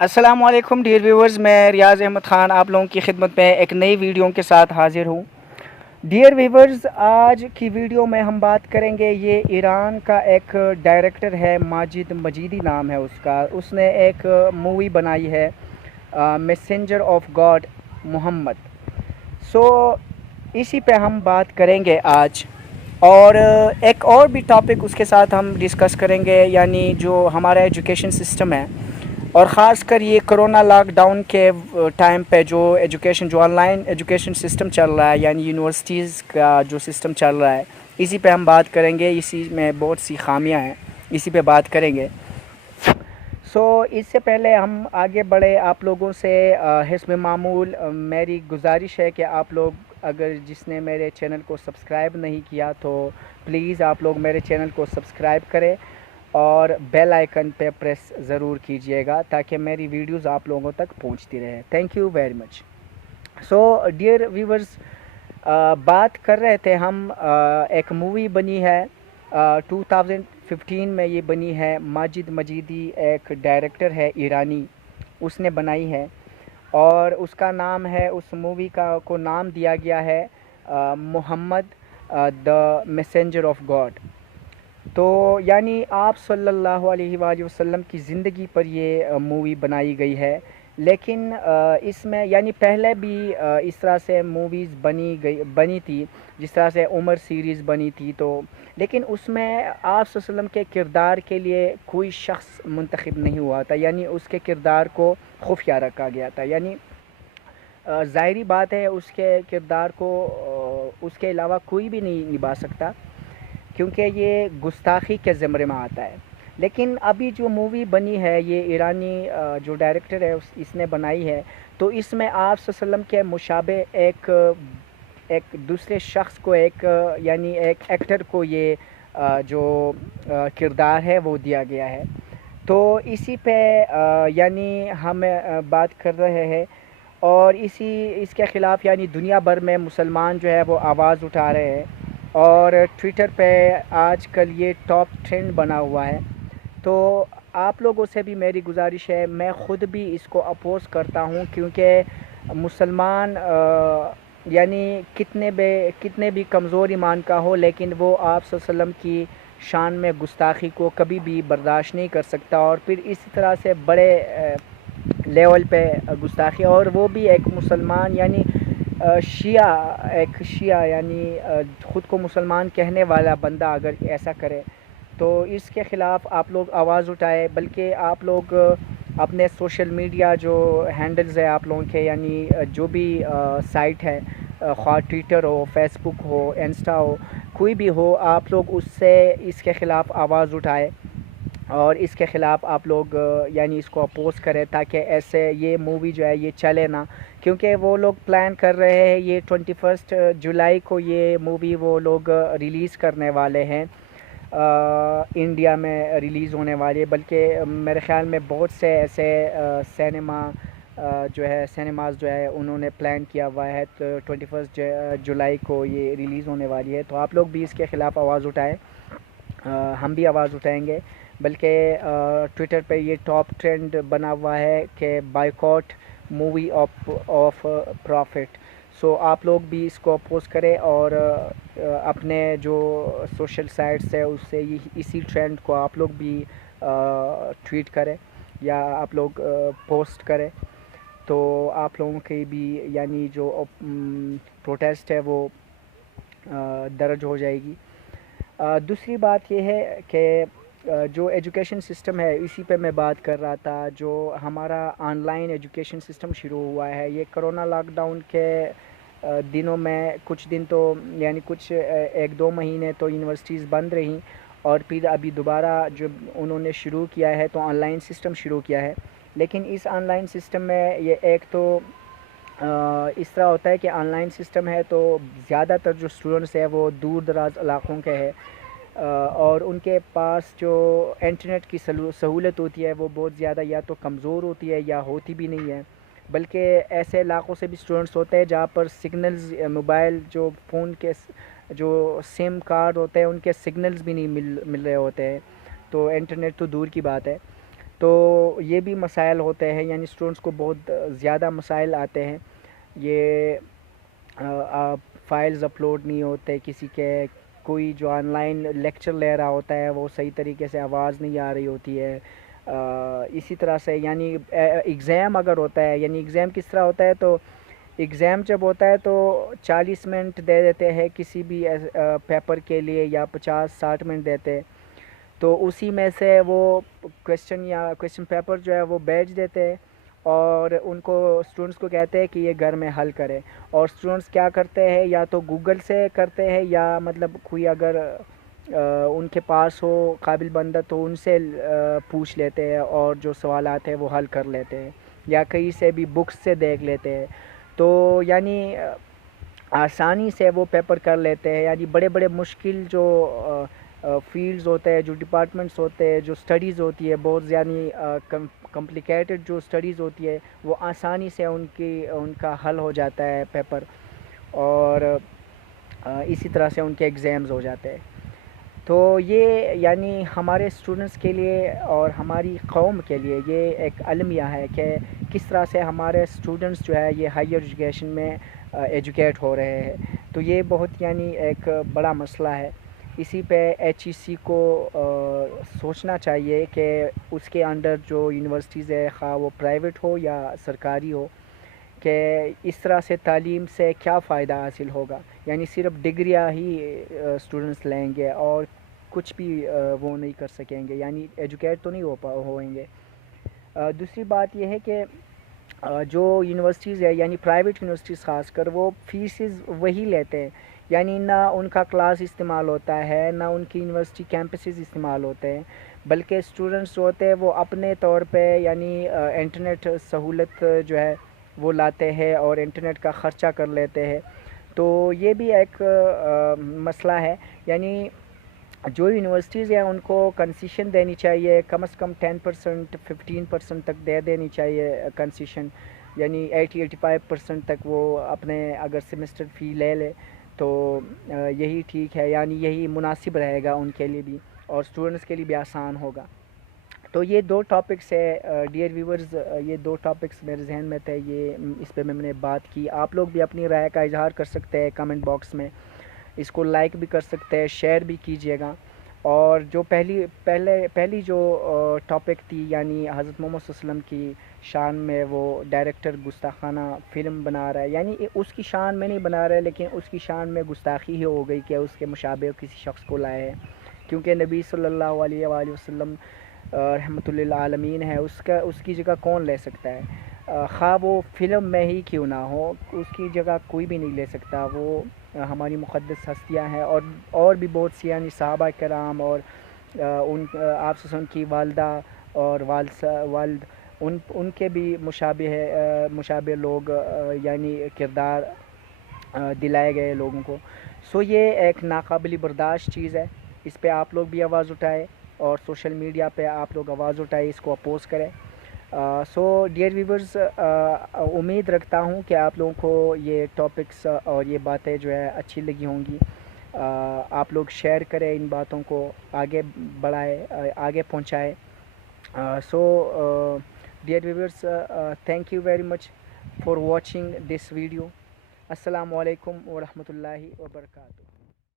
अस्सलाम वालेकुम dear viewers, मैं रियाज़ अहमद ख़ान आप लोगों की खिदमत में एक नई वीडियो के साथ हाज़िर हूँ। डियर व्यूवर्स, आज की वीडियो में हम बात करेंगे, ये ईरान का एक डायरेक्टर है, माजिद मजीदी नाम है उसका। उसने एक मूवी बनाई है मैसेंजर ऑफ गॉड मोहम्मद। सो इसी पे हम बात करेंगे आज। और एक और भी टॉपिक उसके साथ हम डिस्कस करेंगे, यानी जो हमारा एजुकेशन सिस्टम है, और ख़ास कर ये कोरोना लॉकडाउन के टाइम पे जो एजुकेशन, जो ऑनलाइन एजुकेशन सिस्टम चल रहा है, यानी यूनिवर्सिटीज़ का जो सिस्टम चल रहा है, इसी पे हम बात करेंगे। इसी में बहुत सी खामियां हैं, इसी पे बात करेंगे। इससे पहले हम आगे बढ़े, आप लोगों से हिस्ब मामूल मेरी गुजारिश है कि आप लोग, अगर जिसने मेरे चैनल को सब्सक्राइब नहीं किया तो प्लीज़ आप लोग मेरे चैनल को सब्सक्राइब करें और बेल आइकन पे प्रेस ज़रूर कीजिएगा ताकि मेरी वीडियोस आप लोगों तक पहुंचती रहे। Thank you very much. Dear viewers, बात कर रहे थे हम, एक मूवी बनी है 2015 में, ये बनी है। माजिद मजीदी एक डायरेक्टर है ईरानी, उसने बनाई है और उसका नाम है, उस मूवी का को नाम दिया गया है Muhammad the messenger of God. तो यानी आप सल्लल्लाहु अलैहि वसल्लम की ज़िंदगी पर ये मूवी बनाई गई है। लेकिन इसमें यानी पहले भी इस तरह से मूवीज़ बनी थी, जिस तरह से उमर सीरीज़ बनी थी। तो लेकिन उसमें आप वसल्लम के किरदार के लिए कोई शख्स मुंतखब नहीं हुआ था, यानी उसके किरदार को खुफिया रखा गया था। यानी ज़ाहिरी बात है, उसके किरदार को उसके अलावा कोई भी नहीं निभा सकता, क्योंकि ये गुस्ताखी के ज़मरे में आता है। लेकिन अभी जो मूवी बनी है, ये ईरानी जो डायरेक्टर है इसने बनाई है, तो इसमें आप वसल्लम के मुशाबे एक दूसरे शख्स को, एक यानी एक एक्टर को ये जो किरदार है वो दिया गया है। तो इसी पे यानी हम बात कर रहे हैं, और इसके ख़िलाफ़ यानी दुनिया भर में मुसलमान जो है वो आवाज़ उठा रहे हैं, और ट्विटर पे आजकल ये टॉप ट्रेंड बना हुआ है। तो आप लोगों से भी मेरी गुजारिश है, मैं ख़ुद भी इसको अपोज़ करता हूँ, क्योंकि मुसलमान यानी कितने भी कमज़ोर ईमान का हो, लेकिन वो आप वसल्लम की शान में गुस्ताखी को कभी भी बर्दाश्त नहीं कर सकता। और फिर इसी तरह से बड़े लेवल पे गुस्ताखी, और वो भी एक मुसलमान, यानी शिया यानी ख़ुद को मुसलमान कहने वाला बंदा अगर ऐसा करे, तो इसके ख़िलाफ़ आप लोग आवाज़ उठाए। बल्कि आप लोग अपने सोशल मीडिया जो हैंडल्स है आप लोगों के, यानी जो भी साइट है, ख़्वाह ट्विटर हो, फेसबुक हो, इंस्टा हो, कोई भी हो, आप लोग उससे इसके ख़िलाफ़ आवाज़ उठाए और इसके ख़िलाफ़ आप लोग यानी इसको अपोज़ करें, ताकि ऐसे ये मूवी जो है ये चले ना। क्योंकि वो लोग प्लान कर रहे हैं, ये 21 जुलाई को ये मूवी वो लोग रिलीज़ करने वाले हैं, इंडिया में रिलीज़ होने वाली है। बल्कि मेरे ख़्याल में बहुत से ऐसे सिनेमाज़ जो है उन्होंने प्लान किया हुआ है, तो 21 जुलाई को ये रिलीज़ होने वाली है। तो आप लोग भी इसके ख़िलाफ़ आवाज़ उठाएं, हम भी आवाज़ उठाएंगे। बल्कि ट्विटर पे ये टॉप ट्रेंड बना हुआ है कि बाइकॉट मूवी ऑफ प्रॉफिट। आप लोग भी इसको अपोज़ करें, और अपने जो सोशल साइट्स है उससे इसी ट्रेंड को आप लोग भी ट्वीट करें या आप लोग पोस्ट करें, तो आप लोगों की भी यानी जो प्रोटेस्ट है वो दर्ज हो जाएगी। दूसरी बात यह है कि जो एजुकेशन सिस्टम है, इसी पे मैं बात कर रहा था। जो हमारा ऑनलाइन एजुकेशन सिस्टम शुरू हुआ है, ये कोरोना लॉकडाउन के दिनों में कुछ दिन तो यानी कुछ 1-2 महीने तो यूनिवर्सिटीज़ बंद रहीं, और फिर अभी दोबारा जब उन्होंने शुरू किया है तो ऑनलाइन सिस्टम शुरू किया है। लेकिन इस ऑनलाइन सिस्टम में ये एक तो इस तरह होता है कि ऑनलाइन सिस्टम है तो ज़्यादातर जो स्टूडेंट्स हैं वो दूर दराज इलाक़ों के हैं, और उनके पास जो इंटरनेट की सहूलत होती है वो बहुत ज़्यादा या तो कमज़ोर होती है या होती भी नहीं है। बल्कि ऐसे इलाक़ों से भी स्टूडेंट्स होते हैं जहाँ पर सिग्नल्स, मोबाइल जो फ़ोन के जो सिम कार्ड होते हैं उनके सिग्नल्स भी नहीं मिल रहे होते हैं, तो इंटरनेट तो दूर की बात है। تو یہ بھی مسائل ہوتے ہیں، یعنی اسٹوڈنٹس کو بہت زیادہ مسائل آتے ہیں. یہ فائلز اپلوڈ نہیں ہوتے کسی کے، کوئی جو آن لائن لیکچر لے رہا ہوتا ہے وہ صحیح طریقے سے آواز نہیں آ رہی ہوتی ہے. اسی طرح سے یعنی ایگزام اگر ہوتا ہے، یعنی ایگزام کس طرح ہوتا ہے، تو ایگزام جب ہوتا ہے تو 40 منٹ دے دیتے ہیں کسی بھی پیپر کے لیے، یا 50-60 منٹ دیتے ہیں. تو اسی میں سے وہ کویشچن پیپر جو ہے وہ بیچ دیتے ہیں، اور ان کو اسٹوڈنٹس کو کہتے ہیں کہ یہ گھر میں حل کرے. اور اسٹوڈنٹس کیا کرتے ہیں، یا تو گوگل سے کرتے ہیں، یا مطلب کوئی اگر ان کے پاس ہو قابل بندہ تو ان سے پوچھ لیتے ہیں، اور جو سوالات ہیں وہ حل کر لیتے ہیں، یا کہیں سے بھی بکس سے دیکھ لیتے ہیں. تو یعنی آسانی سے وہ پیپر کر لیتے ہیں. یعنی بڑے بڑے مشکل جو فیلڈز ہوتے ہیں، جو ڈپارٹمنٹس ہوتے ہیں، جو اسٹڈیز ہوتی ہے بہت یعنی کمپلیکیٹڈ جو اسٹڈیز ہوتی ہے، وہ آسانی سے ان کا حل ہو جاتا ہے پیپر، اور اسی طرح سے ان کے ایگزامز ہو جاتے ہیں. تو یہ یعنی ہمارے اسٹوڈنٹس کے لیے اور ہماری قوم کے لیے یہ ایک المیہ ہے کہ کس طرح سے ہمارے اسٹوڈنٹس جو ہے یہ ہائیر ایجوکیشن میں ایجوکیٹ ہو رہے ہیں. تو یہ بہت یعنی ایک بڑا مسئلہ ہے. اسی پہ ایچ ای سی کو سوچنا چاہیے کہ اس کے انڈر جو یونیورسٹیز ہے، خواہ وہ پرائیویٹ ہو یا سرکاری ہو، کہ اس طرح سے تعلیم سے کیا فائدہ حاصل ہوگا. یعنی صرف ڈگریاں ہی اسٹوڈنٹس لیں گے اور کچھ بھی وہ نہیں کر سکیں گے، یعنی ایجوکیٹ تو نہیں ہوئیں گے. دوسری بات یہ ہے کہ جو یونیورسٹیز ہے، یعنی پرائیویٹ یونیورسٹیز خاص کر، وہ فیسز وہی لیتے ہیں. یعنی نہ ان کا کلاس استعمال ہوتا ہے، نہ ان کی یونیورسٹی کیمپسز استعمال ہوتے ہیں، بلکہ اسٹوڈنٹس جو ہوتے ہیں وہ اپنے طور پہ یعنی انٹرنیٹ سہولت جو ہے وہ لاتے ہیں اور انٹرنیٹ کا خرچہ کر لیتے ہیں. تو یہ بھی ایک مسئلہ ہے. یعنی جو یونیورسٹیز ہیں ان کو کنسیشن دینی چاہیے، کم از کم 10%، 15% تک دے دینی چاہیے کنسیشن. یعنی 80-85% تک وہ اپنے اگر سیمسٹر فی لے لے تو یہی ٹھیک ہے، یعنی یہی مناسب رہے گا ان کے لیے بھی، اور اسٹوڈنٹس کے لیے بھی آسان ہوگا. تو یہ 2 ٹاپکس ہے ڈیئر ویورز، یہ 2 ٹاپکس میرے ذہن میں تھے، یہ اس پہ میں نے بات کی. آپ لوگ بھی اپنی رائے کا اظہار کر سکتے ہیں کمنٹ باکس میں، اس کو لائک بھی کر سکتے ہیں، شیئر بھی کیجیے گا. اور جو پہلی جو ٹاپک تھی، یعنی حضرت محمد صلی اللہ علیہ وسلم کی شان میں وہ ڈائریکٹر گستاخانہ فلم بنا رہا ہے، یعنی اس کی شان میں نہیں بنا رہا ہے لیکن اس کی شان میں گستاخی ہی ہو گئی کہ اس کے مشابہ کسی شخص کو لائے ہیں. کیونکہ نبی صلی اللہ علیہ وآلہ وسلم رحمۃ للعالمین ہے، اس کی جگہ کون لے سکتا ہے؟ خواہ وہ فلم میں ہی کیوں نہ ہو، اس کی جگہ کوئی بھی نہیں لے سکتا. وہ ہماری مقدس ہستیاں ہیں، اور بھی بہت سی یعنی صحابہ کرام اور آپ سے کی والدہ اور والد، ان کے بھی مشابہ لوگ یعنی کردار دلائے گئے لوگوں کو. سو یہ ایک ناقابل برداشت چیز ہے. اس پہ آپ لوگ بھی آواز اٹھائے، اور سوشل میڈیا پہ آپ لوگ آواز اٹھائے، اس کو اپوز کریں. سو ڈیئر ویورز، امید رکھتا ہوں کہ آپ لوگوں کو یہ ٹاپکس اور یہ باتیں جو ہے اچھی لگی ہوں گی. آپ لوگ شیئر کریں، ان باتوں کو آگے بڑھائے، آگے پہنچائے. So dear viewers, thank you very much for watching this video. السلام علیکم ورحمۃ اللہ وبرکاتہ.